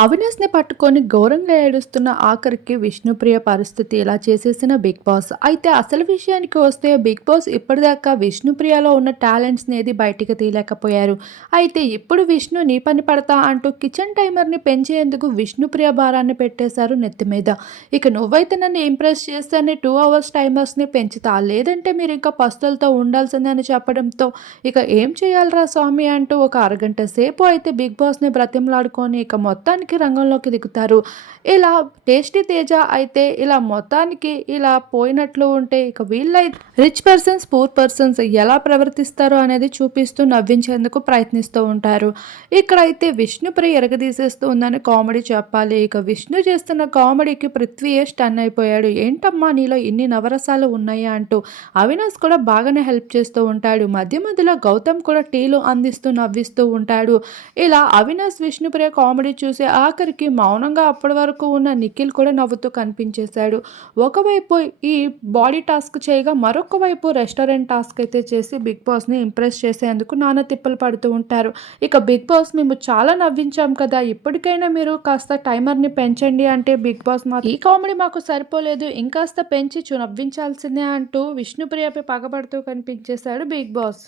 అవినాష్ని పట్టుకొని ఘోరంగా ఏడుస్తున్న ఆఖరికి విష్ణుప్రియ పరిస్థితి ఇలా చేసేసిన బిగ్ బాస్. అయితే అసలు విషయానికి వస్తే బిగ్ బాస్ ఇప్పటిదాకా విష్ణుప్రియలో ఉన్న టాలెంట్స్ని ఏది బయటికి తీయలేకపోయారు. అయితే ఇప్పుడు విష్ణు నీ పని పడతా అంటూ కిచెన్ టైమర్ని పెంచేందుకు విష్ణుప్రియ భారాన్ని పెట్టేశారు నెత్తి మీద. ఇక నువ్వైతే నన్ను ఇంప్రెస్ చేస్తేనే టూ అవర్స్ టైమర్స్ని పెంచుతా. లేదంటే మీరు ఇంకా పస్తులతో ఉండాల్సిందే అని చెప్పడంతో ఇక ఏం చేయాలరా స్వామి అంటూ ఒక అరగంట సేపు అయితే బిగ్ బాస్ని బ్రతిమలాడుకొని ఇక మొత్తానికి రంగంలోకి దిగుతారు. ఇలా టేస్టీ తేజ అయితే ఇలా మొత్తానికి ఇలా పోయినట్లు ఉంటే ఇక వీళ్ళైతే రిచ్ పర్సన్స్ పూర్ పర్సన్స్ ఎలా ప్రవర్తిస్తారో అనేది చూపిస్తూ నవ్వించేందుకు ప్రయత్నిస్తూ ఉంటారు. ఇక్కడైతే విష్ణుప్రియ ఎరగదీసేస్తూ ఉందని కామెడీ చెప్పాలి. ఇక విష్ణు చేస్తున్న కామెడీకి పృథ్వీయే స్టన్ అయిపోయాడు. ఏంటమ్మా నీలో ఇన్ని నవరసాలు ఉన్నాయా అంటూ అవినాష్ కూడా బాగానే హెల్ప్ చేస్తూ ఉంటాడు. మధ్య మధ్యలో గౌతమ్ కూడా టీలు అందిస్తూ నవ్విస్తూ ఉంటాడు. ఇలా అవినాష్ విష్ణుప్రియ కామెడీ చూసి ఆఖరికి మౌనంగా అప్పటి వరకు ఉన్న నిఖిల్ కూడా నవ్వుతూ కనిపించేశాడు. ఒకవైపు ఈ బాడీ టాస్క్ చేయగా మరొక వైపు రెస్టారెంట్ టాస్క్ అయితే చేసి బిగ్ బాస్ని ఇంప్రెస్ చేసేందుకు నానా తిప్పలు పడుతూ ఉంటారు. ఇక బిగ్ బాస్ మేము చాలా నవ్వించాం కదా ఇప్పటికైనా మీరు కాస్త టైమర్ని పెంచండి అంటే బిగ్ బాస్ మా ఈ కామెడీ మాకు సరిపోలేదు ఇంకాస్త పెంచి చు నవ్వించాల్సిందే అంటూ విష్ణుప్రియపై పగబడుతూ కనిపించేశాడు బిగ్ బాస్.